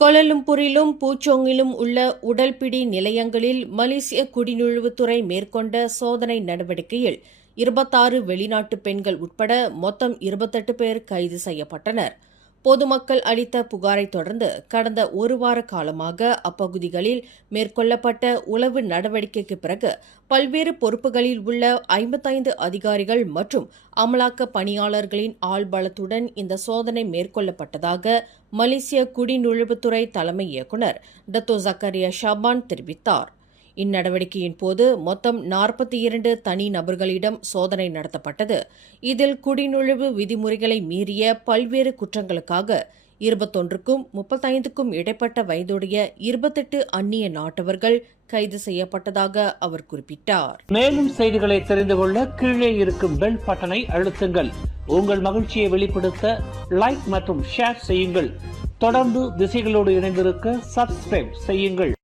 கோலாலம்பூரிலும் பூச்சோங்கிலும் உள்ள உடல்பிடி நிலையங்களில் மலேசிய குடிநுழைவுத்துறை மேற்கொண்ட சோதனை நடவடிக்கையில் 26 வெளிநாட்டு பெண்கள் உட்பட மொத்தம் 28 பேர் கைது செய்யப்பட்டனர். பொதுமக்கள் அளித்த புகாரைத் தொடர்ந்து கடந்த ஒரு வார காலமாக அப்பகுதிகளில் மேற்கொள்ளப்பட்ட உளவு நடவடிக்கைக்கு பிறகு பல்வேறு பொறுப்புகளில் உள்ள 55 அதிகாரிகள் மற்றும் அமலாக்க பணியாளர்களின் ஆள்பலத்துடன் இந்த சோதனை மேற்கொள்ளப்பட்டதாக மலேசிய குடிநுழைவுத்துறை தலைமை இயக்குநர் டத்தோ ஜக்கரியா ஷாபான் தெரிவித்தார். இந்நடவடிக்கையின் போது மொத்தம் 42 தனி நபர்களிடம் சோதனை நடத்தப்பட்டது. இதில் குடிநுழைவு விதிமுறைகளை மீறிய பல்வேறு குற்றங்களுக்காக 21க்கும் 35க்கும் இடைப்பட்ட வயதுடைய 28 அந்நிய நாட்டவர்கள் கைது செய்யப்பட்டதாக அவர் குறிப்பிட்டார். மேலும் செய்திகளை தெரிந்து கொள்ள கீழே இருக்கும் பெல் பட்டனை அழுத்துங்கள். உங்கள் மகிழ்ச்சியை வெளிப்படுத்த லைக் மற்றும் ஷேர் செய்யுங்கள். தொடர்ந்து திசைகளோடு இணைந்திருக்க சப்ஸ்கிரைப் செய்யுங்கள்.